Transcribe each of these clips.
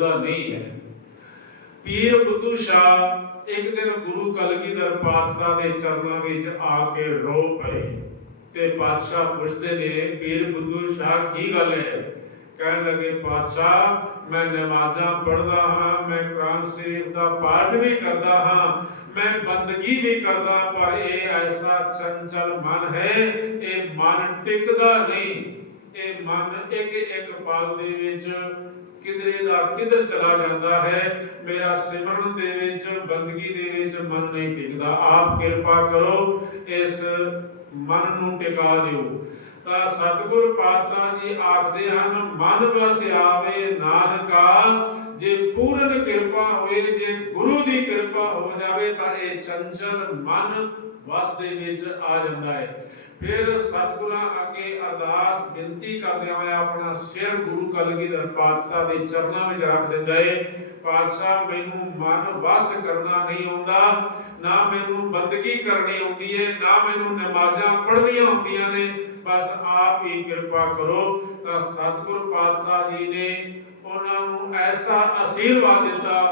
ਦਾ ਨਹੀਂ ਹੈ। ਪੀਰ ਬੁੱਧੂ ਸ਼ਾਹ ਇੱਕ ਦਿਨ ਗੁਰੂ ਕਲਗੀਧਰ ਪਾਤਸ਼ਾਹ ਦੇ ਚਰਨਾਂ ਵਿੱਚ ਆ ਕੇ ਰੋ ਪਏ ਤੇ ਪਾਤਸ਼ਾਹ ਪੁੱਛਦੇ ਨੇ, ਪੀਰ ਬੁੱਧੂ ਸ਼ਾਹ, ਕੀ ਗੱਲ ਹੈ? ਕਹਿਣ ਲੱਗੇ, ਪਾਤਸ਼ਾਹ, ਮੈਂ ਨਮਾਜ਼ਾਂ ਪੜ੍ਹਦਾ ਹਾਂ, ਮੈਂ ਕੁਰਾਨ ਸ਼ਰੀਫ ਦਾ ਪਾਠ ਵੀ ਕਰਦਾ ਹਾਂ, ਮੈਂ ਬੰਦਗੀ ਵੀ ਕਰਦਾ, ਪਰ ਇਹ ਐਸਾ ਚੰਚਲ ਮਨ ਹੈ, ਇਹ ਮਨ ਟਿਕਦਾ ਨਹੀਂ। ਇਹ ਮਨ ਇੱਕ ਇੱਕ ਪਲ ਦੇ ਵਿੱਚ ਕਿਧਰੇ ਦਾ ਕਿਧਰ ਚਲਾ ਜਾਂਦਾ ਹੈ, ਮੇਰਾ ਸਿਮਰਨ ਦੇ ਵਿੱਚ, ਬੰਦਗੀ ਦੇ ਵਿੱਚ ਮਨ ਨਹੀਂ ਟਿਕਦਾ। ਆਪ ਕਿਰਪਾ ਕਰੋ, ਇਸ ਮਨ ਨੂੰ ਟਿਕਾ ਦਿਓ। ਤਾਂ ਸਤਿਗੁਰ ਪਾਤਸ਼ਾਹ ਜੀ ਆਖਦੇ ਹਨ, ਮਨ ਵਸ ਆਵੇ ਨਾਨਕਾ, ਜੇ ਪੂਰਨ ਕਿਰਪਾ ਹੋਏ, ਜੇ ਗੁਰੂ ਦੀ ਕਿਰਪਾ ਹੋ ਜਾਵੇ, ਤਾਂ ਇਹ ਚੰਚਲ ਮਨ ਵਸ ਦੇ ਵਿੱਚ ਆ ਜਾਂਦਾ ਹੈ। ਫਿਰ ਸਤਿਗੁਰਾਂ ਅੱਗੇ ਅਰਦਾਸ ਬੇਨਤੀ ਕਰਦੇ ਹੋਏ ਆਪਣਾ ਸਿਰ ਗੁਰੂ ਕਲਗੀਧਰ ਪਾਤਸ਼ਾਹ ਦੇ ਚਰਨਾਂ ਵਿੱਚ ਰੱਖ ਦਿੰਦਾ ਹੈ ਪਾਤਸ਼ਾਹ, ਮੈਨੂੰ ਮਨ ਵਸ ਕਰਨਾ ਨਹੀਂ ਆਉਂਦਾ। ਨਾ ਮੈਨੂੰ ਬੰਦਗੀ ਕਰਨੀ ਆਉਂਦੀ ਹੈ ਨਾ ਮੈਨੂੰ ਨਮਾਜ਼ਾਂ ਪੜ੍ਹਨੀਆਂ ਆਉਂਦੀਆਂ ਨੇ। ਬਸ ਆਪ ਹੀ ਕਿਰਪਾ ਕਰੋ। ਤਾਂ ਸਤਿਗੁਰ ਪਾਤਸ਼ਾਹ ਜੀ ਨੇ ਉਹਨਾਂ ਨੂੰ ਐਸਾ ਅਸੀਰਵਾਦ ਦਿੱਤਾ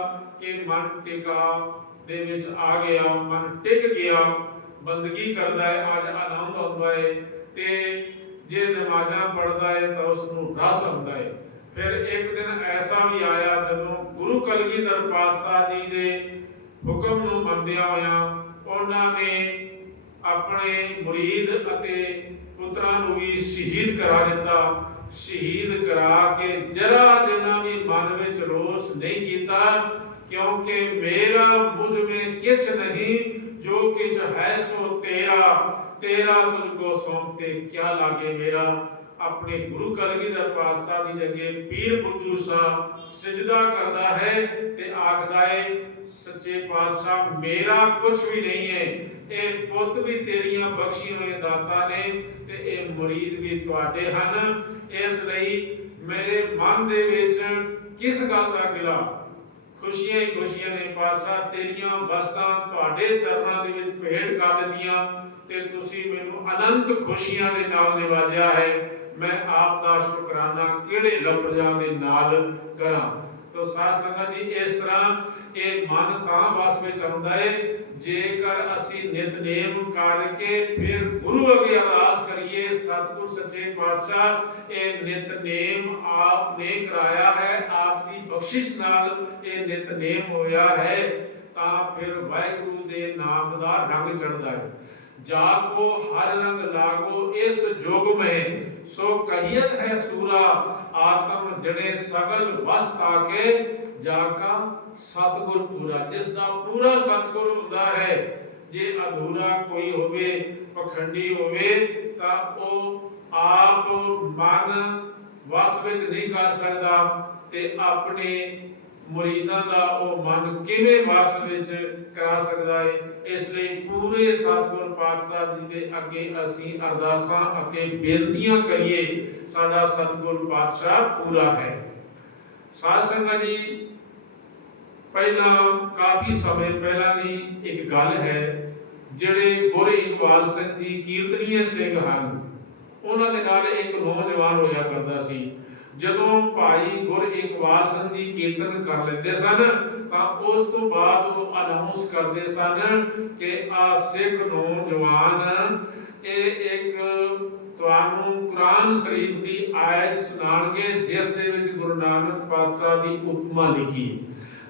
ਕਿ ਮਨ ਟਿਕਾ ਦੇ ਵਿੱਚ ਆ ਗਿਆ, ਮਨ ਟਿਕ ਗਿਆ। ਬੰਦਗੀ ਕਰਦਾ ਹੈ, ਅੱਜ ਆਨੰਦ ਆਉਂਦਾ ਹੈ ਤੇ ਜੇ ਨਮਾਜ਼ਾਂ ਪੜ੍ਹਦਾ ਹੈ ਤਾਂ ਉਸ ਨੂੰ ਰਸ ਆਉਂਦਾ ਹੈ। ਫਿਰ ਇੱਕ ਦਿਨ ਐਸਾ ਵੀ ਆਇਆ, ਜਦੋਂ ਗੁਰੂ ਕਲਗੀਧਰ ਪਾਤਸ਼ਾਹ ਜੀ ਦੇ ਹੁਕਮ ਨੂੰ ਮੰਨਦਿਆਂ ਹੋਇਆਂ ਉਹਨਾਂ ਨੇ ਆਪਣੇ ਮੁਰੀਦ ਅਤੇ ਪੁੱਤਰਾਂ ਨੂੰ ਵੀ ਸ਼ਹੀਦ ਕਰਾ ਦਿੱਤਾ। ਸ਼ਹੀਦ ਕਰਾ ਕੇ ਜਰਾ ਜਿੰਨਾ ਵੀ ਮਨ ਵਿੱਚ ਰੋਸ ਨਹੀਂ ਕੀਤਾ, ਕਿਉਂਕਿ ਮੇਰਾ ਮੁਝ ਵਿੱਚ ਕਿਛ ਨਹੀਂ ਜੋ ਕਿਛ ਹੈ ਸੋ ਤੇਰਾ ਤੇਰਾ ਤੁਝ ਕੋ ਸੌਂਪਤੇ ਕਿਆ ਲਾਗੇ ਮੇਰਾ? ਆਪਣੇ ਗੁਰੂ ਕਲਗੀਧਰ ਪਾਤਸ਼ਾਹ ਜੀ ਦੇ ਅੱਗੇ ਪੀਰ ਬੁੱਧੂ ਸਾਹਿਬ ਸਜਦਾ ਕਰਦਾ ਹੈ ਤੇ ਆਖਦਾ ਹੈ ਸੱਚੇ ਪਾਤਸ਼ਾਹ, ਮੇਰਾ ਕੁਝ ਵੀ ਨਹੀਂ ਹੈ ਇਹ ਪੁੱਤ ਵੀ ਤੇਰੀਆਂ ਬਖਸ਼ੀਆਂ ਹੋਈਆਂ ਦਾਤਾਂ ਨੇ ਤੇ ਇਹ ਮੁਰੀਦ ਵੀ ਤੁਹਾਡੇ ਹਨ। ਇਸ ਲਈ ਮੇਰੇ ਮਨ ਦੇ ਵਿੱਚ ਕਿਸ ਗੱਲ ਦਾ ਗਿਲਾ? ਖੁਸ਼ੀਆਂ ਹੀ ਖੁਸ਼ੀਆਂ ਨੇ ਪਾਤਸ਼ਾਹ, ਤੇਰੀਆਂ ਵਸਤਾਂ ਤੁਹਾਡੇ ਚਰਨਾਂ ਦੇ ਵਿੱਚ ਭੇਟ ਕਰ ਦਿੱਤੀਆਂ ਤੇ ਤੁਸੀਂ ਮੈਨੂੰ ਅਨੰਤ ਖੁਸ਼ੀਆਂ ਦੇ ਨਾਲ ਨਿਵਾਜਿਆ ਹੈ। ਮੈਂ ਆਪ ਦਾ ਸ਼ੁਕਰਾਨਾ ਕਿਹੜੇ ਲਫ਼ਜ਼ਾਂ ਦੇ ਨਾਲ ਕਰਾਂ? ਤੋ ਸਾਧ ਸੰਗਤ ਜੀ, ਇਸ ਤਰ੍ਹਾਂ ਇਹ ਮਨ ਤਾਂ ਵਸ ਵਿੱਚ ਆਉਂਦਾ ਹੈ ਜੇਕਰ ਅਸੀਂ ਨਿਤਨੇਮ ਕਰਕੇ ਫਿਰ ਗੁਰੂ ਅੱਗੇ ਅਰਦਾਸ ਕਰੀਏ, ਸਤਿਗੁਰ ਸੱਚੇ ਪਾਤਸ਼ਾਹ, ਇਹ ਨਿਤਨੇਮ ਆਪ ਨੇ ਕਰਾਇਆ ਹੈ ਆਪ ਦੀ ਬਖਸ਼ਿਸ਼ ਨਾਲ ਇਹ ਨਿਤਨੇਮ ਹੋਇਆ ਹੈ, ਤਾਂ ਫਿਰ ਵਾਹਿਗੁਰੂ ਦੇ ਨਾਮ ਦਾ ਰੰਗ ਚੜਦਾ ਹੈ ਜਾਕੋ ਹਰ ਰੰਗ ਲਾਗੋ, ਇਸ ਜੁਗ ਮੈਂ ਸੋ ਕਹੀਤ ਹੈ ਸੂਰਾ, ਆਤਮ ਜਣੇ ਸਗਲ ਵਸ ਤਾਕੇ ਜਾਕਾ ਸਤਗੁਰ ਪੂਰਾ, ਜਿਸ ਦਾ ਪੂਰਾ ਸਤਗੁਰ ਹੁੰਦਾ ਹੈ। ਜੇ ਅਧੂਰਾ ਕੋਈ ਹੋਵੇ, ਪਖੰਡੀ ਹੋਵੇ, ਤਾਂ ਉਹ ਆਪ ਮਨ ਵਸ ਵਿੱਚ ਨਹੀਂ ਕਰ ਸਕਦਾ ਤੇ ਆਪਣੇ ਮੁਰੀਦਾਂ ਦਾ ਉਹ ਮਨ ਕਿਵੇਂ ਵਸ ਵਿੱਚ ਕਰਾ ਸਕਦਾ ਹੈ ਇਸ ਲਈ ਪੂਰੇ ਸਤਿਗੁਰ ਪਾਤਸ਼ਾਹ ਜੀ ਦੇ ਅੱਗੇ ਅਸੀਂ ਅਰਦਾਸਾਂ ਅਤੇ ਬੇਨਤੀਆਂ ਕਰੀਏ, ਸਾਡਾ ਸਤਿਗੁਰ ਪਾਤਸ਼ਾਹ ਪੂਰਾ ਹੈ। ਸਾਧ ਸੰਗਤ ਜੀ, ਪਹਿਲਾਂ ਕਾਫੀ ਸਮੇਂ ਪਹਿਲਾਂ ਦੀ ਇੱਕ ਗੱਲ ਹੈ, ਜਿਹੜੇ ਗੁਰ ਇਕਬਾਲ ਸਿੰਘ ਜੀ ਕੀਰਤਨੀਏ ਸਿੰਘ ਹਨ, ਉਹਨਾਂ ਦੇ ਨਾਲ ਇੱਕ ਨੌਜਵਾਨ ਹੋਇਆ ਕਰਦਾ ਸੀ। ਜਦੋਂ ਭਾਈ ਗੁਰ ਇਕਬਾਲ ਸਿੰਘ ਜੀ ਕੀਰਤਨ ਕਰ ਲੈਂਦੇ ਸਨ ਤਾਂ ਉਸ ਤੋਂ ਬਾਅਦ ਉਹ ਅਨਾਉਂਸ ਕਰਦੇ ਸਨ ਕਿ ਆ ਸਿੱਖ ਨੌਜਵਾਨ, ਇਹ ਇੱਕ ਤੁਹਾਨੂੰ ਕੁਰਾਨ ਸ਼ਰੀਫ ਦੀ ਆਇਤ ਸੁਣਾਣਗੇ ਜਿਸ ਦੇ ਵਿੱਚ ਗੁਰੂ ਨਾਨਕ ਪਾਤਸ਼ਾਹ ਦੀ ਉਪਮਾ ਲਿਖੀ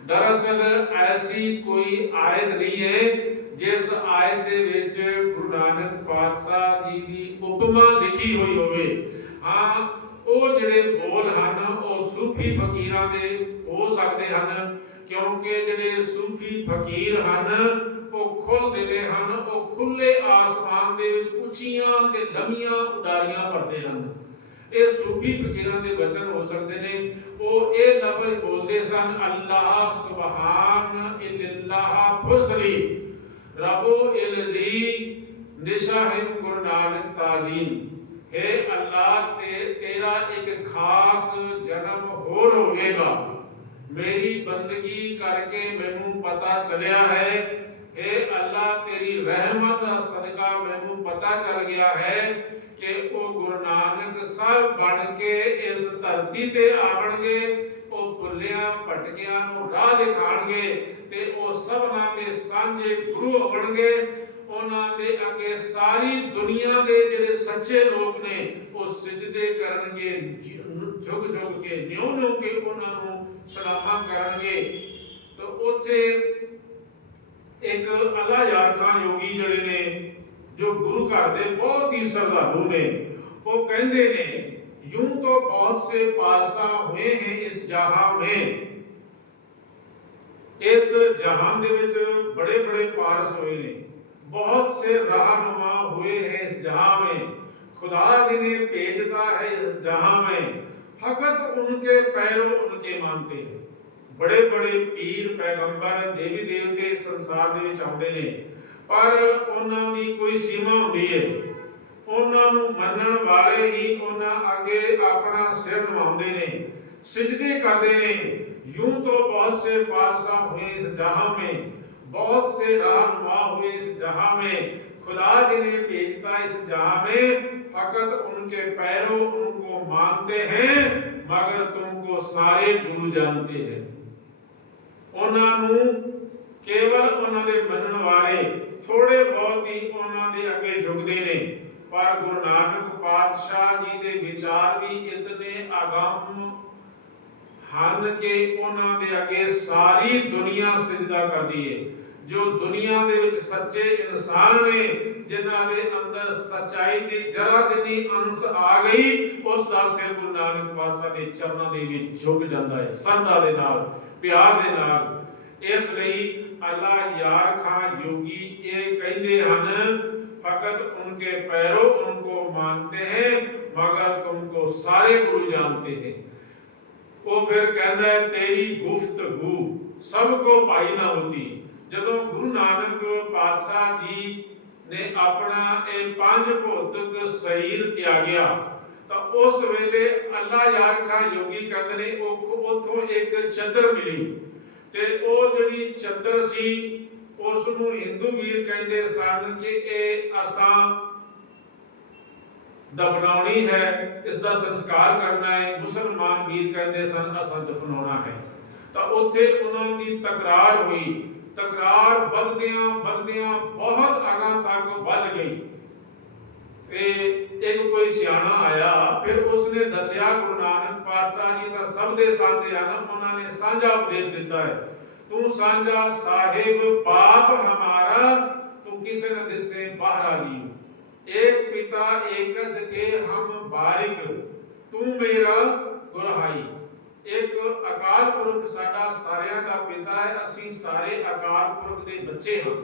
ਦਰਅਸਲ ਐਸੀ ਕੋਈ ਆਇਤ ਨਹੀਂ ਹੈ, ਜਿਸ ਆਇਤ ਦੇ ਵਿੱਚ ਗੁਰੂ ਨਾਨਕ ਪਾਤਸ਼ਾਹ ਜੀ ਦੀ ਉਪਮਾ ਲਿਖੀ ਹੋਈ ਹੋਵੇ। ਹਾਂ, ਉਹ ਜਿਹੜੇ ਬੋਲ ਹਨ, ਉਹ ਸੂਫੀ ਫਕੀਰਾਂ ਦੇ ਹੋ ਸਕਦੇ ਹਨ। ਕਿਉਂਕਿ ਜਿਹੜੇ ਸੂਫੀ ਫਕੀਰ ਹਨ, ਉਹ ਖੁੱਲਦੇ ਨੇ ਹਨ, ਉਹ ਖੁੱਲੇ ਆਸਮਾਨ ਦੇ ਵਿੱਚ ਉੱਚੀਆਂ ਤੇ ਲੰਮੀਆਂ ਉਡਾਰੀਆਂ ਭਰਦੇ ਹਨ। ਇਹ ਸੂਫੀ ਫਕੀਰਾਂ ਦੇ ਵਚਨ ਹੋ ਸਕਦੇ ਨੇ। ਉਹ ਇਹ ਲਫ਼ਜ਼ ਬੋਲਦੇ ਸਨ, ਅੱਲਾਹ ਸੁਬਹਾਨ ਇਲਲਾਹ ਫੁਰਸਲੀ, ਰਬੋ ਇਲਜ਼ੀ ਨਿਸ਼ਾਹਿਨ ਗੁਰੂ ਨਾਨਕ ਹੈ ਅੱਲਾਹ, ਤੇ ਤੇਰਾ ਇੱਕ ਖਾਸ ਜਨਮ ਹੋਰ ਹੋਵੇਗਾ। ਮੇਰੀ ਬੰਦਗੀ ਕਰਕੇ ਮੈਨੂੰ ਪਤਾ ਚੱਲਿਆ ਹੈ ਹੈ ਅੱਲਾ, ਤੇਰੀ ਰਹਿਮਤ ਦਾ ਸਦਕਾ ਮੈਨੂੰ ਪਤਾ ਚੱਲ ਗਿਆ ਹੈ ਕਿ ਉਹ ਗੁਰੂ ਨਾਨਕ ਸਾਹਿਬ ਬਣ ਕੇ ਇਸ ਧਰਤੀ ਤੇ ਆਵਣਗੇ, ਉਹ ਭੁੱਲਿਆਂ ਭਟਕਿਆਂ ਨੂੰ ਰਾਹ ਦਿਖਾਣਗੇ ਤੇ ਉਹ ਸਭਨਾਂ ਦੇ ਸਾਂਝੇ ਗੁਰੂ ਹੋਣਗੇ ਉਹਨਾਂ ਦੇ ਅੱਗੇ ਸਾਰੀ ਦੁਨੀਆ ਦੇ ਜਿਹੜੇ ਸੱਚੇ ਲੋਕ ਨੇ, ਉਹ ਸਜਦੇ ਕਰਨਗੇ ਝੁਕ ਝੁਕ ਕੇ ਨਿਉ ਨਿਉ ਕੇ ਉਹਨਾਂ ਨੂੰ ਸਲਾਮਾਂ ਕਰਨਗੇ ਤਾਂ ਉੱਥੇ ਇੱਕ ਅੱਲਾ ਯਾਰ ਖਾਨ ਯੋਗੀ ਜਿਹੜੇ ਨੇ ਜੋ ਗੁਰੂ ਘਰ ਦੇ ਬਹੁਤ ਹੀ ਸਰਦਾਰੂ ਨੇ ਉਹ ਕਹਿੰਦੇ ਨੇ यूं तो बहुत से पातशाह हुए हैं इस जहां में ਇਸ ਜਹਾਨ ਦੇ ਵਿੱਚ ਬੜੇ ਬੜੇ ਪਾਰਸ ਹੋਏ ਨੇ ਬਹੁਤ ਸੇ रहनुमा हुए हैं इस जहां में खुदा जिन्हें भेजता है इस जहां में फकत उनके पैरों उनके मानते हैं ਬੜੇ ਬੜੇ ਪੀਰ ਪੈਗੰਬਰ ਦੇਵੀ ਦੇਵਤੇ ਇਸ ਸੰਸਾਰ ਦੇ ਵਿੱਚ ਆਉਂਦੇ ਨੇ ਪਰ ਉਹਨਾਂ ਦੀ ਕੋਈ ਸੀਮਾ ਹੁੰਦੀ ਹੈ ਉਹਨਾਂ ਨੂੰ ਮੰਨਣ ਵਾਲੇ ਹੀ ਉਹਨਾਂ ਅੱਗੇ ਆਪਣਾ ਸਿਰ ਨਵਾਉਂਦੇ ਨੇ ਸਿਜਦੇ ਕਰਦੇ ਨੇ यूं तो बहुत से पातशाह हुए इस जहां में बहुत से रहनुमा हुए इस जहां में खुदा जिन्हें भेजता इस जहां में फकत उनके पैरों उनको मानते हैं मगर तुमको सारे गुरु जानते हैं ਉਹਨਾਂ ਨੂੰ ਕੇਵਲ ਉਹਨਾਂ ਦੇ ਮੰਨਣ ਵਾਲੇ ਥੋੜੇ ਬਹੁਤ ਹੀ ਉਹਨਾਂ ਦੇ ਅੱਗੇ ਝੁਕਦੇ ਨੇ ਪਰ ਗੁਰੂ ਨਾਨਕ ਪਾਤਸ਼ਾਹ ਜੀ ਦੇ ਵਿਚਾਰ ਵੀ ਇਤਨੇ ਆਗਮ ਹਨ ਕਿ ਉਹਨਾਂ ਦੇ ਅੱਗੇ ਸਾਰੀ ਦੁਨੀਆ ਸਜਦਾ ਕਰਦੀ ਹੈ ਜੋ ਦੁਨੀਆ ਦੇ ਵਿੱਚ ਸੱਚੇ ਇਨਸਾਨ ਨੇ, ਜਿਨ੍ਹਾਂ ਦੇ ਅੰਦਰ ਸਚਾਈ ਦੀ ਜਰਾ ਜਿੰਨੀ ਅੰਸ਼ ਆ ਗਈ, ਉਸ ਦਾ ਸਿਰ ਗੁਰੂ ਨਾਨਕ ਪਾਤਸ਼ਾਹ ਦੇ ਚਰਨਾਂ ਦੇ ਵਿੱਚ ਝੁਕ ਜਾਂਦਾ ਹੈ, ਸਰਦਾ ਦੇ ਨਾਲ, ਪਿਆਰ ਦੇ ਨਾਲ। ਇਸ ਲਈ ਅੱਲਾ ਯਾਰ ਖਾਂ ਯੋਗੀ ਇਹ ਕਹਿੰਦੇ ਹਨ, ਫਕਤ ਉਨਕੇ ਪੈਰੋ ਉਨਕੋ ਮੰਨਤੇ ਹੈ, ਮਗਰ ਤੁਮਕੋ ਸਾਰੇ ਗੁਰੂ ਜਾਣਤੇ ਹੈ। ਉਹ ਫਿਰ ਕਹਿੰਦਾ ਹੈ, ਤੇਰੀ ਗੁਫ਼ਤਗੂ ਸਭ ਕੋ ਪਾਈ ਨਾ ਹੋਤੀ ਜਦੋਂ ਗੁਰੂ ਨਾਨਕ ਪਾਤਸ਼ਾਹ ਜੀ ਨੇ ਆਪਣਾ ਇਹ ਪੰਜ ਭੌਤਿਕ ਸਰੀਰ ਤਿਆਗਿਆ, ਤਾਂ ਉਸ ਵੇਲੇ ਅੱਲਾ ਯਾਰ ਖਾਨ ਯੋਗੀ ਕਹਿੰਦੇ ਨੇ ਉਹ ਉਥੋਂ ਇੱਕ ਚਦਰ ਮਿਲੀ ਤੇ ਉਹ ਜਿਹੜੀ ਚਦਰ ਸੀ ਉਸ ਨੂੰ ਹਿੰਦੂ ਵੀਰ ਕਹਿੰਦੇ ਸਨ ਕਿ ਇਹ ਅਸਾਂ ਦਫਨਾਉਣੀ ਹੈ ਇਸ ਦਾ ਸੰਸਕਾਰ ਕਰਨਾ ਹੈ। ਮੁਸਲਮਾਨ ਵੀਰ ਕਹਿੰਦੇ ਸਨ, ਅਸਾਂ ਦਫਨਾਉਣਾ ਹੈ। ਤਾਂ ਉੱਥੇ ਉਹਨਾਂ ਦੀ ਤਕਰਾਰ ਹੋਈ। تکرار بد دیا بد دیا بہت آگا تک بد گئی ایک کوئی سیانہ آیا پھر اس نے دسیا گرو نانک پاسا جی کا سب دے ساتھ آنم انہوں نے سانجا اپدیش دیتا ہے تو سانجا صاحب باپ ہمارا تو کسی نہ دسے باہر آ جی ایک پتا ایک سکے ہم بارک تو میرا گرہائی ਇੱਕ ਅਕਾਲ ਪੁਰਖ ਸਾਡਾ ਸਾਰਿਆਂ ਦਾ ਪਿਤਾ ਹੈ, ਅਸੀਂ ਸਾਰੇ ਅਕਾਲ ਪੁਰਖ ਦੇ ਬੱਚੇ ਹਾਂ।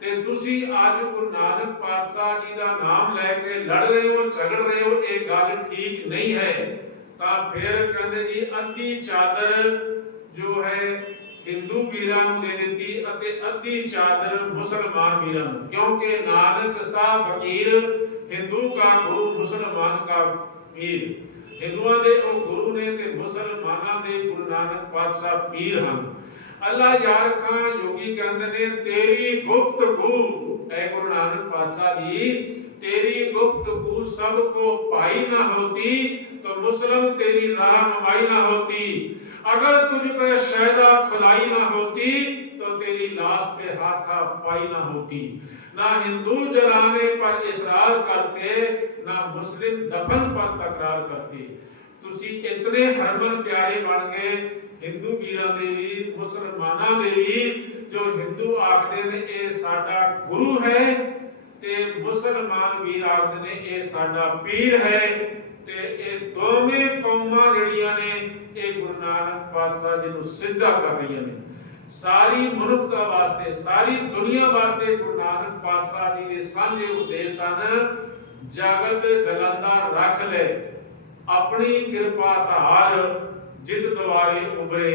ਤੇ ਤੁਸੀਂ ਅੱਜ ਗੁਰੂ ਨਾਨਕ ਪਾਤਸ਼ਾਹ ਜੀ ਦਾ ਨਾਮ ਲੈ ਕੇ ਲੜ ਰਹੇ ਹੋ, ਝਗੜ ਰਹੇ ਹੋ, ਇਹ ਗੱਲ ਠੀਕ ਨਹੀਂ ਹੈ। ਤਾਂ ਫਿਰ ਕਹਿੰਦੇ ਜੀ, ਅੱਧੀ ਚਾਦਰ ਜੋ ਹੈ ਹਿੰਦੂ ਵੀਰਾਂ ਨੂੰ ਦੇ ਦਿੱਤੀ ਅਤੇ ਅੱਧੀ ਚਾਦਰ ਮੁਸਲਮਾਨ ਵੀਰਾਂ ਨੂੰ। ਕਿਉਂਕਿ ਨਾਨਕ ਸਾਹਿਬ ਫਕੀਰ, ਹਿੰਦੂ ਦਾ ਗੁਰੂ, ਮੁਸਲਮਾਨ ਦਾ ਪੀਰ ہندوان دے اور گروہ نے تے مسلم مانا دے گروہ نانک پاس سا پیر ہم اللہ یار خان یوگی کے اندر نے تیری گفت گو اے گروہ نانک پاس سا دی تیری گفت گو سب کو پائی نہ ہوتی تو مسلم تیری راہ نمائی نہ ہوتی۔ اگر تجھ پہ شہدہ کھلائی نہ ہوتی तो तेरी लाश पे हाथा पाई ना होती ना हिंदू जलाने पर इसरार करते ना मुस्लिम दफन पर तकरार करते ਤੁਸੀਂ ਇਤਨੇ ਹਰਮਨ ਪਿਆਰੇ ਬਣ ਗਏ ਹਿੰਦੂ ਵੀਰਾਂ ਦੇ ਵੀ ਮੁਸਲਮਾਨਾਂ ਦੇ ਵੀ ਜੋ ਹਿੰਦੂ ਆਖਦੇ ਨੇ ਇਹ ਸਾਡਾ ਗੁਰੂ ਹੈ ਤੇ ਮੁਸਲਮਾਨ ਵੀਰ ਆਖਦੇ ਨੇ ਇਹ ਸਾਡਾ ਪੀਰ ਹੈ ਤੇ ਇਹ ਦੋਵੇਂ ਕੌਮਾਂ ਜਿਹੜੀਆਂ ਨੇ ਇਹ ਗੁਰੂ ਨਾਨਕ ਪਾਤਸ਼ਾਹ ਜੀ ਨੂੰ ਸਿੱਧਾ ਕਰ ਰਹੀਆਂ ਨੇ ਸਾਰੀ ਮਨੁੱਖਤਾ ਵਾਸਤੇ, ਸਾਰੀ ਦੁਨੀਆ ਵਾਸਤੇ ਗੁਰੂ ਨਾਨਕ ਪਾਤਸ਼ਾਹ ਜੀ ਦੇ ਸਾਂਝੇ ਉਪਦੇਸ਼ ਹਨ ਜਗਤ ਜਲੰਦਾ ਰੱਖ ਲੈ, ਆਪਣੀ ਕਿਰਪਾ ਧਾਰ, ਜਿਤ ਦੁਆਰੇ ਉਬਰੇ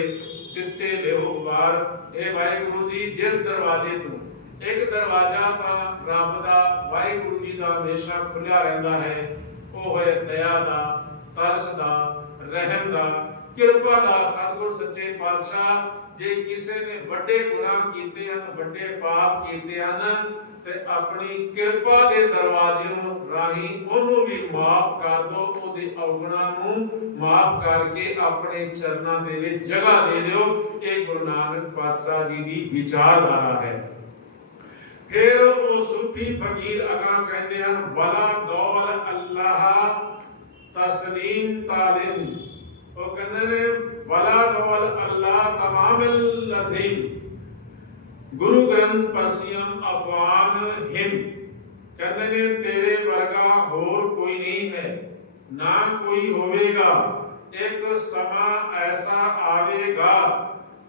ਦਿੱਤੇ ਲਿਓ ਉਬਾਰ। ਇਹ ਵਾਹਿਗੁਰੂ ਜੀ, ਜਿਸ ਦਰਵਾਜ਼ੇ ਤੋਂ, ਇੱਕ ਦਰਵਾਜ਼ਾ ਤਾਂ ਰੱਬ ਦਾ, ਵਾਹਿਗੁਰੂ ਜੀ ਦਾ ਹਮੇਸ਼ਾ ਖੁੱਲਿਆ ਰਹਿੰਦਾ ਹੈ, ਉਹ ਹੈ ਦਇਆ ਦਾ, ਤਰਸ ਦਾ, ਰਹਿਮ ਦਾ ਕਿਰਪਾ ਦਾ ਸਤਿਗੁਰ ਸੱਚੇ ਪਾਤਸ਼ਾਹ, ਜੇ ਕਿਸੇ ਨੇ ਵੱਡੇ ਗੁਨਾਹ ਕੀਤੇ ਹਨ, ਵੱਡੇ ਪਾਪ ਕੀਤੇ ਹਨ, ਤੇ ਆਪਣੀ ਕਿਰਪਾ ਦੇ ਦਰਵਾਜ਼ਿਓਂ ਰਾਹੀਂ ਉਹਨੂੰ ਵੀ ਮਾਫ ਕਰ ਦਿਓ ਉਹਦੇ ਔਗਣਾ ਨੂੰ ਮਾਫ ਕਰਕੇ ਆਪਣੇ ਚਰਨਾਂ ਦੇ ਵਿੱਚ ਜਗ੍ਹਾ ਦੇ ਦਿਓ। ਇਹ ਗੁਰੂ ਨਾਨਕ ਪਾਤਸ਼ਾਹ ਜੀ ਦੀ ਵਿਚਾਰਧਾਰਾ ਹੈ। ਫਿਰ ਉਹ ਸੂਫੀ ਫਕੀਰ ਅਗਾ ਕਹਿੰਦੇ ਹਨ, ਵਲਾ ਦੌਲ ਅੱਲਾਹ ਤਸਲੀਮ ਤਾਲਿਮ। ਉਹ ਕਹਿੰਦੇ ਨੇ ਵਲਾ ਦੌਲ ਅੱਲਾਹ ਤਮਾਮਲ ਲਜ਼ੀਮ। ਗੁਰੂ ਗ੍ਰੰਥ ਪਰਸੀਮ ਅਫਵਾਨ ਹਿਮ। ਕਹਿੰਦੇ ਨੇ, ਤੇਰੇ ਵਰਗਾ ਹੋਰ ਕੋਈ ਨਹੀਂ ਹੈ, ਨਾ ਕੋਈ ਹੋਵੇਗਾ। ਇੱਕ ਸਮਾਂ ਐਸਾ ਆਵੇਗਾ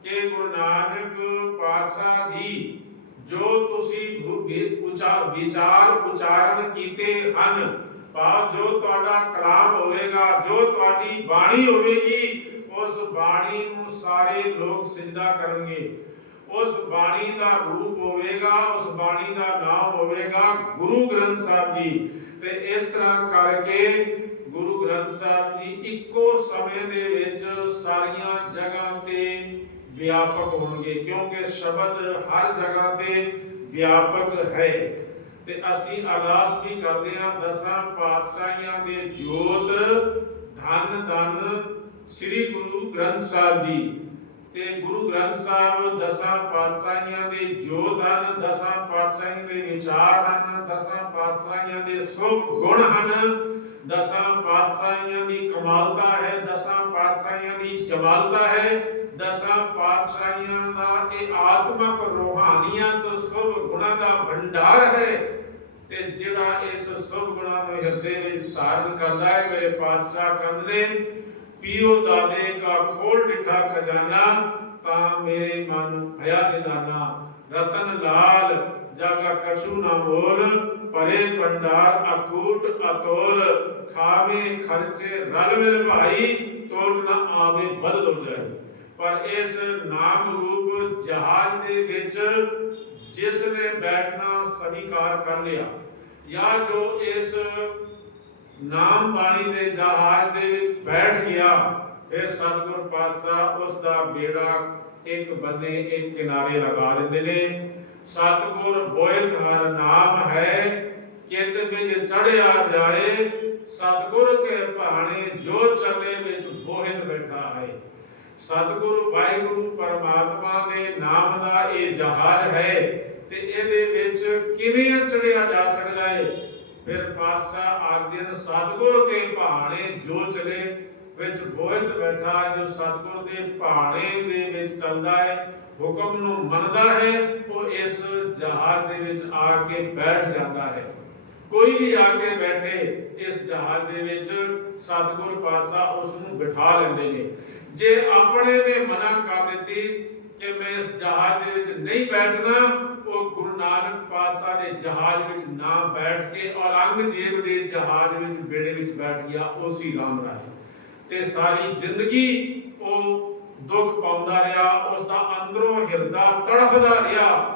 ਕਿ ਗੁਰੂ ਨਾਨਕ ਪਾਤਸ਼ਾਹ ਜੀ, ਜੋ ਤੁਸੀਂ ਗੁ- ਵਿਚਾਰ ਉਚਾਰਨ ਕੀਤੇ ਹਨ ਭਾਵ ਜੋ ਤੁਹਾਡਾ ਕਲਾਮ ਹੋਵੇਗਾ, ਜੋ ਤੁਹਾਡੀ ਬਾਣੀ ਹੋਵੇਗੀ, ਉਸ ਬਾਣੀ ਨੂੰ ਸਾਰੇ ਲੋਕ ਸਿਜਦਾ ਕਰਨਗੇ। ਉਸ ਬਾਣੀ ਦਾ ਰੂਪ ਹੋਵੇਗਾ, ਉਸ ਬਾਣੀ ਦਾ ਨਾਮ ਹੋਵੇਗਾ ਗੁਰੂ ਗ੍ਰੰਥ ਸਾਹਿਬ ਜੀ। ਤੇ ਇਸ ਤਰ੍ਹਾਂ ਕਰਕੇ ਗੁਰੂ ਗ੍ਰੰਥ ਸਾਹਿਬ ਜੀ ਇੱਕੋ ਸਮੇਂ ਦੇ ਵਿੱਚ ਸਾਰੀਆਂ ਜਗ੍ਹਾ ਤੇ ਵਿਆਪਕ ਹੋਣਗੇ, ਕਿਉਂਕਿ ਸ਼ਬਦ ਹਰ ਜਗ੍ਹਾ ਤੇ ਵਿਆਪਕ ਹੈ। ਤੇ ਅਸੀਂ ਅਰਦਾਸ ਵੀ ਕਰਦੇ ਹਾਂ? ਦਸਾਂ ਪਾਤਸ਼ਾਹੀਆਂ ਦੇ ਜੋਤ, ਧੰਨ ਧੰਨ ਸ੍ਰੀ ਗੁਰੂ ਗ੍ਰੰਥ ਸਾਹਿਬ ਜੀ। ਤੇ ਗੁਰੂ ਗ੍ਰੰਥ ਸਾਹਿਬ ਦਸਾਂ ਪਾਤਸ਼ਾਹੀਆਂ ਦੇ ਜੋਤ ਹਨ, ਦਸਾਂ ਪਾਤਸ਼ਾਹੀਆਂ ਦੇ ਵਿਚਾਰ ਹਨ, ਦਸਾਂ ਪਾਤਸ਼ਾਹੀਆਂ ਦੇ ਸੁਭ ਗੁਣ ਹਨ। ਦਸਾਂ ਪਾਤਸ਼ਾਹੀਆਂ ਦੀ ਕਮਾਲਤਾ ਹੈ, ਦਸਾਂ ਪਾਤਸ਼ਾਹੀਆਂ ਦੀ ਜਮਾਲਤਾ ਹੈ, ਦਸਾਂ ਪਾਤਸ਼ਾਹੀਆਂ ਦਾ ਇਹ ਆਤਮਕ ਰੋਹਾਨੀਅਤ ਸੁਭ ਗੁਣਾਂ ਦਾ ਭੰਡਾਰ ਹੈ ਤੇ ਜਿਹੜਾ ਇਸ ਸੁਭ ਗੁਣਾਂ ਨੂੰ ਹਿਰਦੇ ਵਿੱਚ ਧਾਰਨ ਕਰਦਾ ਹੈ, ਮੇਰੇ ਪਾਤਸ਼ਾਹ ਕਹਿੰਦੇ ਨੇ, ਪੀਓ ਦਾਦੇ ਕਾ ਖੋਲ ਡਿਠਾ ਖਜ਼ਾਨਾ, ਤਾਂ ਮੇਰੇ ਮਨ ਭਇਆ ਨਿਦਾਨਾ, ਰਤਨ ਲਾਲ, ਜਾਗਾ ਕਛੂ ਨਾ ਮੋਲ। ਪਰੇ ਭੰਡਾਰ, ਅਖੂਟ, ਅਤੋਲ, ਖਾਵੇ, ਖਰਚੇ, ਰਲ ਮਿਲ ਭਾਈ, ਤੋਟ ਨਾ ਆਵੇ ਬਦਲ ਹੋ ਜਾਏ। ਪਰ ਇਸ ਨਾਮ ਰੂਪ ਜਹਾਜ਼ ਦੇ ਵਿੱਚ ਜਿਸ ਨੇ ਬੈਠਣਾ ਸਵੀਕਾਰ ਕਰ ਲਿਆ, ਜਾਂ ਜੋ ਇਸ ਨਾਮ ਬਾਣੀ ਦੇ ਜਹਾਜ਼ ਦੇ ਵਿੱਚ ਬੈਠ ਗਿਆ, ਫਿਰ ਸਤਿਗੁਰ ਪਾਤਸ਼ਾਹ ਉਸ ਦਾ ਬੇੜਾ ਇੱਕ ਬੰਨੇ ਇੱਕ ਕਿਨਾਰੇ ਲਗਾ ਦਿੰਦੇ ਨੇ। ਸਤਿਗੁਰ ਬੋਇਤ ਹਰ ਨਾਮ ਹੈ ਕਿਤ ਵਿੱਚ ਚੜਿਆ ਜਾਏ, ਸਤਿਗੁਰ ਕੇ ਭਾਣੇ ਜੋ ਚੱਲੇ ਵਿੱਚ ਬੋਹਿਤ ਬੈਠਾ ਹੈ। ਸਤਿਗੁਰੂ ਵਾਹਿਗੁਰੂ ਪਰਮਾਤਮਾ ਦੇ ਨਾਮ ਦਾ ਇਹ ਜਹਾਜ਼ ਹੈ, ਤੇ ਇਹਦੇ ਵਿੱਚ ਕਿਵੇਂ ਚੜਿਆ ਜਾ ਸਕਦਾ ਹੈ? ਫਿਰ ਪਾਤਸ਼ਾਹ ਆਖਦੇ ਨੇ, ਸਤਿਗੁਰ ਕੇ ਭਾਣੇ ਜੋ ਚਲੇ ਵਿੱਚ ਬੋਹਿਤ ਬੈਠਾ ਜੋ ਸਤਿਗੁਰ ਦੇ ਭਾਣੇ ਦੇ ਵਿੱਚ ਚੱਲਦਾ ਹੈ, ਹੁਕਮ ਨੂੰ ਮੰਨਦਾ ਹੈ, ਉਹ ਇਸ ਜਹਾਜ਼ ਦੇ ਵਿੱਚ ਆ ਕੇ ਬੈਠ ਜਾਂਦਾ ਹੈ। ਕੋਈ ਵੀ ਆ ਕੇ ਬੈਠੇ, ਇਸ ਜਹਾਜ਼ ਦੇ ਵਿੱਚ ਸਤਿਗੁਰ ਪਾਤਸ਼ਾਹ ਉਸ ਨੂੰ ਬਿਠਾ ਲੈਂਦੇ ਨੇ। ਜੇ ਆਪਣੇ ਨੇ ਮਨਾ ਕਰ ਦਿੱਤੀ ਕਿ ਮੈਂ ਇਸ ਜਹਾਜ਼ ਦੇ ਵਿੱਚ ਨਹੀਂ ਬੈਠਣਾ ਉਹ ਗੁਰੂ ਨਾਨਕ ਪਾਤਸ਼ਾਹ ਦੇ ਜਹਾਜ਼ ਵਿੱਚ ਨਾ ਬੈਠ ਕੇ ਔਰੰਗਜ਼ੇਬ ਦੇ ਜਹਾਜ਼ ਵਿੱਚ ਬੇੜੇ ਵਿੱਚ ਬੈਠ ਗਿਆ ਉਸੇ ਰਾਮ ਰਾਏ। ਤੇ ਸਾਰੀ ਜ਼ਿੰਦਗੀ ਉਹ ਦੁੱਖ ਪਾਉਂਦਾ ਰਿਹਾ ਉਸ ਦਾ ਅੰਦਰੋਂ ਹਿਰਦਾ ਤੜਫਦਾ ਰਿਹਾ।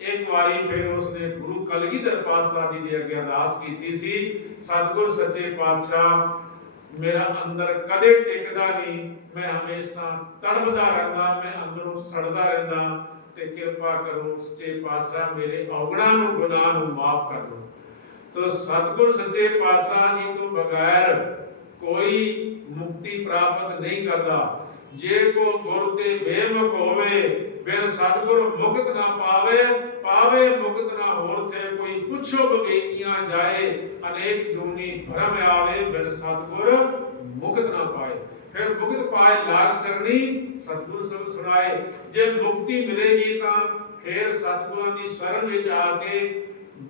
ਇੱਕ ਵਾਰੀ ਫਿਰ ਉਸਨੇ ਗੁਰੂ ਕਲਗੀਧਰ ਪਾਤਸ਼ਾਹ ਜੀ ਦੀ ਅੱਗੇ ਅਰਦਾਸ ਕੀਤੀ ਸੀ, ਸਤਿਗੁਰ ਸੱਚੇ ਪਾਤਸ਼ਾਹ, ਮੇਰਾ ਅੰਦਰ ਕਦੇ ਟਿਕਦਾ ਨਹੀਂ, ਮੈਂ ਹਮੇਸ਼ਾ ਤੜਫਦਾ ਰਹਿੰਦਾ, ਮੈਂ ਅੰਦਰੋਂ ਸੜਦਾ ਰਹਿੰਦਾ ਤੇ ਕਿਰਪਾ ਕਰੋ ਸੱਚੇ ਪਾਤਸ਼ਾਹ, ਮੇਰੇ ਔਗਣਾਂ ਨੂੰ, ਗੁਨਾਹ ਨੂੰ ਮਾਫ ਕਰ ਦਿਓ। ਤੋ ਸਤਿਗੁਰ ਸੱਚੇ ਪਾਤਸ਼ਾਹ ਜੀ ਤੋਂ ਬਗੈਰ ਕੋਈ ਮੁਕਤੀ ਪ੍ਰਾਪਤ ਨਹੀਂ ਕਰਦਾ। ਜੇ ਕੋ ਗੁਰ ਤੇ ਬੇਮੁਖ ਹੋਵੇ, ਫਿਰ ਸਤਿਗੁਰ ਮੁਕਤ ਨਾ ਪਾਵੇ ਪਾਵੇ ਮੁਕਤ ਨਾ ਹੋਰ ਤੇ ਕੋਈ ਪੁੱਛੋ ਬਵੇਕੀਆਂ ਜਾਏ, ਅਨੇਕ ਜੂਨੀ ਭਰਮ ਆਵੇ, ਬਿਨ ਸਤਿਗੁਰ ਮੁਕਤ ਨਾ ਪਾਏ। ਫਿਰ ਮੁਕਤ ਪਾਏ ਲਾਗ ਚਰਣੀ ਸਤਿਗੁਰ ਸਭ ਸੁਣਾਏ। ਜੇ ਮੁਕਤੀ ਮਿਲੇਗੀ ਤਾਂ ਫਿਰ ਸਤਿਗੁਰਾਂ ਦੀ ਸ਼ਰਨ ਵਿੱਚ ਆ ਕੇ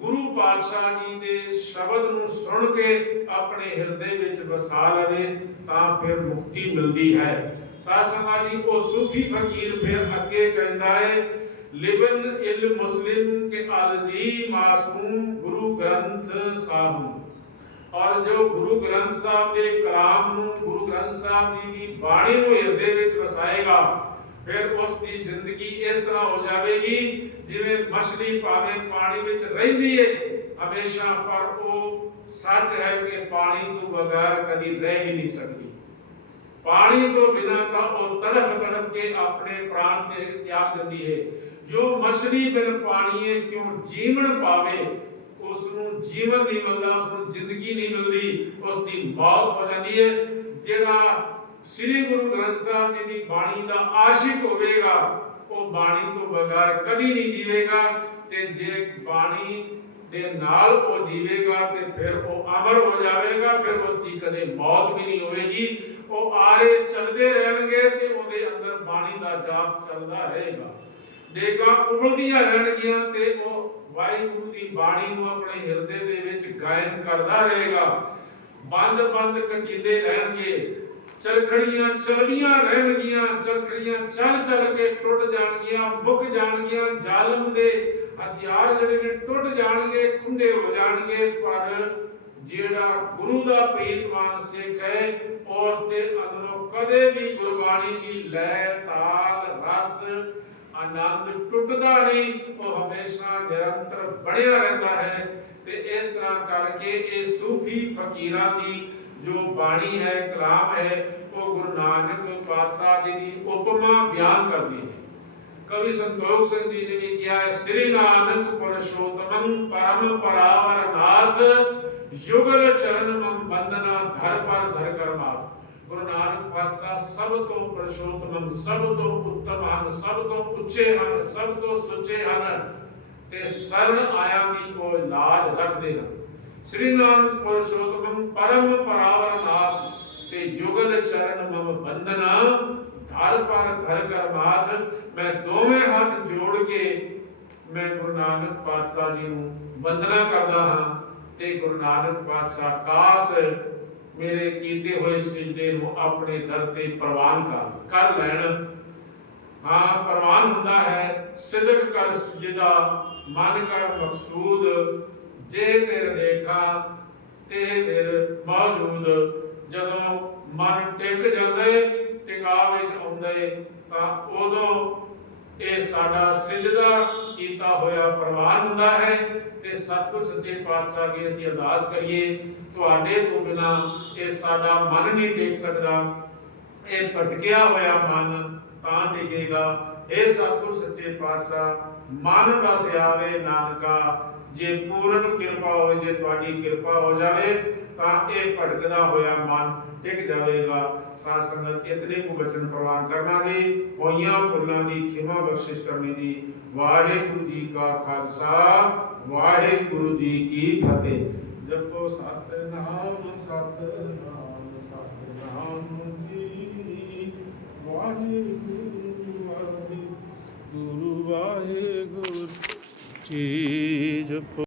ਗੁਰੂ ਪਾਤਸ਼ਾਹ ਜੀ ਦੇ ਸ਼ਬਦ ਨੂੰ ਸੁਣ ਕੇ ਆਪਣੇ ਹਿਰਦੇ ਵਿੱਚ ਵਸਾ ਲਵੇ, ਤਾਂ ਫਿਰ ਮੁਕਤੀ ਮਿਲਦੀ ਹੈ। ਸਾਧ ਸੰਗਤ ਜੀ, ਉਹ ਸੂਫੀ ਫਕੀਰ ਫਿਰ ਅੱਗੇ ਕਹਿੰਦਾ ਹੈ ਲਿਬਨ ਇਲ ਮੁਸਲਿਮ ਕੇ ਅਲਜ਼ੀ ਮਾਸੂਮ ਗੁਰੂ ਗ੍ਰੰਥ ਸਾਹਿਬ ਔਰ ਜੋ ਗੁਰੂ ਗ੍ਰੰਥ ਸਾਹਿਬ ਦੇ ਕਲਾਮ ਨੂੰ ਗੁਰੂ ਗ੍ਰੰਥ ਸਾਹਿਬ ਜੀ ਦੀ ਬਾਣੀ ਨੂੰ ਹਿਰਦੇ ਵਿੱਚ ਵਸਾਏਗਾ ਫਿਰ ਉਸ ਦੀ ਜ਼ਿੰਦਗੀ ਇਸ ਤਰ੍ਹਾਂ ਹੋ ਜਾਵੇਗੀ ਜਿਵੇਂ ਮਛਲੀ ਭਾਵੇਂ ਪਾਣੀ ਵਿੱਚ ਰਹਿੰਦੀ ਹੈ ਹਮੇਸ਼ਾ ਪਰ ਉਹ ਸੱਚ ਹੈ ਕਿ ਪਾਣੀ ਤੋਂ ਬਗੈਰ ਕਦੀ ਰਹਿ ਵੀ ਨਹੀਂ ਸਕਦੀ। ਪਾਣੀ ਤੋਂ ਬਿਨਾ ਤਾਂ ਉਹ ਤੜਫ ਤੜਫ ਕੇ ਆਪਣੇ ਪ੍ਰਾਣ ਤੇ ਤਿਆਗ ਦਿੰਦੀ ਹੈ ਜੋ ਮਛਲੀ ਬਿਨ ਪਾਣੀਏ ਕਿਉਂ ਜੀਵਨ ਪਾਵੇ ਉਸ ਨੂੰ ਜੀਵਨ ਨਹੀਂ ਮਿਲਦਾ ਉਸ ਨੂੰ ਜ਼ਿੰਦਗੀ ਨਹੀਂ ਮਿਲਦੀ ਉਸ ਦੀ ਮੌਤ ਹੋ ਜਾਂਦੀ ਹੈ ਜਿਹੜਾ ਸ੍ਰੀ ਗੁਰੂ ਗ੍ਰੰਥ ਸਾਹਿਬ ਜੀ ਦੀ ਬਾਣੀ ਦਾ ਆਸ਼ਿਕ ਹੋਵੇਗਾ, ਉਹ ਬਾਣੀ ਤੋਂ ਬਗੈਰ ਕਦੀ ਨਹੀਂ ਜੀਵੇਗਾ ਤੇ ਜੇ ਬਾਣੀ ਦੇ ਨਾਲ ਉਹ ਜੀਵੇਗਾ ਤੇ ਫਿਰ ਉਹ ਅਮਰ ਹੋ ਜਾਵੇਗਾ, ਫਿਰ ਉਸ ਦੀ ਕਦੇ ਮੌਤ ਵੀ ਨਹੀਂ ਹੋਵੇਗੀ। ਉਹ ਆਰੇ ਚੱਲਦੇ ਰਹਿਣਗੇ ਤੇ ਉਹਦੇ ਅੰਦਰ ਬਾਣੀ ਦਾ ਜਾਪ ਚੱਲਦਾ ਰਹੇਗਾ। ਦੇਗਾ ਉਬਲਦੀਆਂ ਰਹਿਣਗੀਆਂ ਤੇ ਉਹ ਵਾਹਿਗੁਰੂ ਦੀ ਬਾਣੀ ਨੂੰ ਆਪਣੇ ਹਿਰਦੇ ਦੇ ਵਿੱਚ ਗਾਇਨ ਕਰਦਾ ਰਹੇਗਾ। ਬੰਦ ਬੰਦ ਕੰਟੀਦੇ ਰਹਿਣਗੇ। ਚਰਖੜੀਆਂ ਚਲਦੀਆਂ ਰਹਿਣਗੀਆਂ, ਚਰਖੜੀਆਂ ਚੱਲ ਚੱਲ ਕੇ ਟੁੱਟ ਜਾਣਗੀਆਂ, ਮੁੱਕ ਜਾਣਗੀਆਂ, ਜ਼ਾਲਮ ਦੇ ਹਥਿਆਰ ਜਿਹੜੇ ਨੇ ਟੁੱਟ ਜਾਣਗੇ, ਖੁੰਡੇ ਹੋ ਜਾਣਗੇ, ਪਰ ਜਿਹੜਾ ਗੁਰੂ ਦਾ ਪ੍ਰੀਤਮਾਨ ਸਿੱਖ ਹੈ, ਉਸ ਦੇ ਅੰਦਰੋਂ ਕਦੇ ਵੀ ਗੁਰਬਾਣੀ ਦੀ ਲੈ, ਤਾਲ, ਰਸ, ਆਨੰਦ ਟੁੱਟਦਾ ਨਹੀਂ, ਉਹ ਹਮੇਸ਼ਾ ਨਿਰੰਤਰ ਬਣਿਆ ਰਹਿੰਦਾ ਹੈ ਤੇ ਇਸ ਤਰ੍ਹਾਂ ਕਰਕੇ ਇਹ ਸੂਫੀ ਫਕੀਰਾਂ ਦੀ ਜੋ ਬਾਣੀ ਹੈ, ਕਲਾਮ ਹੈ, ਉਹ ਗੁਰੂ ਨਾਨਕ ਪਾਤਸ਼ਾਹ ਜੀ ਦੀ ਉਪਮਾ ਬਿਆਨ ਕਰਦੀ ਹੈ। ਕਵੀ ਸੰਤੋਖ ਸਿੰਘ ਜੀ ਨੇ ਵੀ ਕਿਹਾ ਹੈ, ਸ੍ਰੀ ਨਾਨਕ ਪੁਰਸ਼ੋਤਮੰ ਪਰਮ ਪਰਾਵਰ ਨਾਥ, ਯੁਗਲ ਚਰਨ ਮੰ ਬੰਦਨਾ ਧਰ ਪਰ ਧਰ ਕਰਮਾਤ ਗੁਰੂ ਨਾਨਕ ਪਾਤਸ਼ਾਹ ਸਭ ਤੋਂ ਪੁਰਸ਼ੋਤਮ, ਸਭ ਤੋਂ ਉੱਤਮ ਹਨ, ਸਭ ਤੋਂ ਉੱਚੇ ਹਨ, ਸਭ ਤੋਂ ਸੁੱਚੇ ਹਨ। ਤੇ ਸਰਣ ਆਇਆ ਦੀ ਕੋਈ ਲਾਜ ਰੱਖਦੇ ਹਨ। ਸ੍ਰੀ ਨਾਨਕ ਪੁਰਸ਼ੋਤਮ ਪਰਮ ਪਰਾਵਰ ਨਾਥ ਤੇ ਯੁਗਲ ਚਰਨ ਮਮ ਬੰਦਨਾ ਧਰ ਪਰ ਧਰ ਕਰ ਮਾਤ ਮੈਂ ਦੋਵੇਂ ਹੱਥ ਜੋੜ ਕੇ ਮੈਂ ਗੁਰੂ ਨਾਨਕ ਪਾਤਸ਼ਾਹ ਜੀ ਨੂੰ ਵੰਦਨਾ ਕਰਦਾ ਹਾਂ ਤੇ ਗੁਰੂ ਨਾਨਕ ਪਾਤਸ਼ਾਹ ਕਾਸ ਮੇਰੇ ਕੀਤੇ ਹੋਏ ਸਿਜਦੇ ਨੂੰ ਆਪਣੇ ਦਰ ਤੇ ਪ੍ਰਵਾਨ ਕਰ ਕਰ ਲੈਣ। ਹਾਂ, ਪ੍ਰਵਾਨ ਹੁੰਦਾ ਹੈ, ਸਿਦਕ ਕਰ ਸਜਦਾ, ਮਨ ਕਰ ਮਕਸੂਦ ਜੇ ਤੇਰੇ ਦੇਖਾ, ਤੇ ਦਿਲ ਮੌਜੂਦ ਜਦੋਂ ਮਨ ਟਿਕ ਜਾਂਦੇ, ਟਿਕਾ ਵਿੱਚ ਆਉਂਦੇ, ਤਾਂ ਉਦੋਂ ਇਹ ਸਾਡਾ ਸਿਜਦਾ ਕੀਤਾ ਹੋਇਆ ਪ੍ਰਵਾਨ ਹੁੰਦਾ ਹੈ। ਤੇ ਸਤਿਗੁਰ ਸੱਚੇ ਪਾਤਸ਼ਾਹ ਕੀ ਅਸੀਂ ਅਰਦਾਸ ਕਰੀਏ, ਤੁਹਾਡੇ ਤੋਂ ਬਿਨਾ ਇਹ ਸਾਡਾ ਮਨ ਨਹੀਂ ਟਿਕ ਸਕਦਾ। ਇਹ ਭਟਕਿਆ ਹੋਇਆ ਮਨ ਤਾਂ ਟਿਕੇਗਾ। ਇਹ ਸਤਿਗੁਰ ਸੱਚੇ ਪਾਤਸ਼ਾਹ ਮਨ ਬਸ ਆਵੇ ਨਾਨਕਾ, ਜੇ ਪੂਰਨ ਕਿਰਪਾ ਹੋਵੇ, ਜੇ ਤੁਹਾਡੀ ਕਿਰਪਾ ਹੋ ਜਾਵੇ, ਤਾਂ ਇਹ ਭਟਕਦਾ ਹੋਇਆ ਮਨ ਟਿਕ ਜਾਵੇਗਾ। ਸਾਧ ਸੰਗਤ, ਇਤਨੇ ਕੁ ਬਚਨ ਪ੍ਰਵਾਨ ਕਰਨਾ ਹੋਈਆਂ ਭੁੱਲਾਂ ਦੀ ਖਿਮਾ ਬਖਸ਼ਿਸ਼ ਕਰਨੀ ਦੀ ਵਾਹਿਗੁਰੂ ਜੀ ਕਾ ਖਾਲਸਾ, ਵਾਹਿਗੁਰੂ ਜੀ ਕੀ ਫਤਿਹ। ਜਪੋ ਸਤਨਾਮ ਸਤਨਾਮ ਸਤਨਾਮ ਜੀ, ਵਾਹਿਗੁਰੂ ਵਾਹਿਗੁਰੂ ਵਾਹਿਗੁਰੂ ਜੀ ਜਪੋ